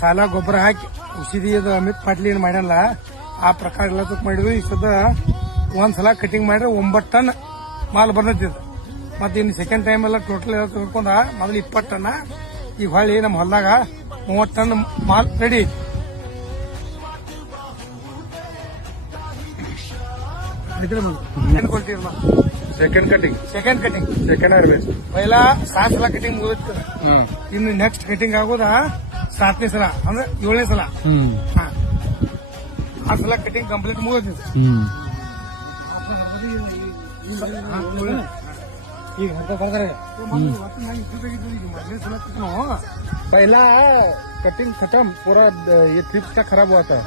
ಸಾಲ ಗೊಬ್ಬರ ಹಾಕಿ ಔಷಧಿ ಅದು ಅಮಿತ್ ಪಾಟ್ಲಿ ಏನ್ ಮಾಡ್ಯಾನಲ್ಲ ಆ ಪ್ರಕಾರ ಎಲ್ಲ ತಕ್ಕ ಮಾಡಿದ್ವಿ. ಈ ಸದ ಒಂದ್ಸಲ ಕಟಿಂಗ್ ಮಾಡ್ರೆ 9 ಟನ್ ಮಾಲ್ ಬರ್ತೈತಿ. ಮತ್ತೆ ಇನ್ನು ಸೆಕೆಂಡ್ ಟೈಮ್ ಎಲ್ಲ ಟೋಟಲ್ ಎಲ್ಲ ತಿಳ್ಕೊಂಡ ಮೊದಲು 20 ಟನ್, ಈಗ ಹೊಳ್ಳಿ ನಮ್ಮ ಹೊಲದಾಗ 30 ಟನ್ ಮಾಲ್ ready. Second cutting second harvest ಪೈಲ 7 ಸಲ ಕಟಿಂಗ್ ಮುಗಿದ. ಇನ್ನು ನೆಕ್ಸ್ಟ್ ಕಟಿಂಗ್ ಆಗೋದ 7ನೇ ಸಲ ಅಂದ್ರೆ 7ನೇ ಸಲ. 6 ಸಲ ಕಟಿಂಗ್ ಕಂಪ್ಲೀಟ್ ಮುಗಿದ. ಈಗ ಅಂತ ಬರ್ತಾರೆ पहला कटिंग खत्म, पूरा ये थ्रिप्स का खराब हुआ था.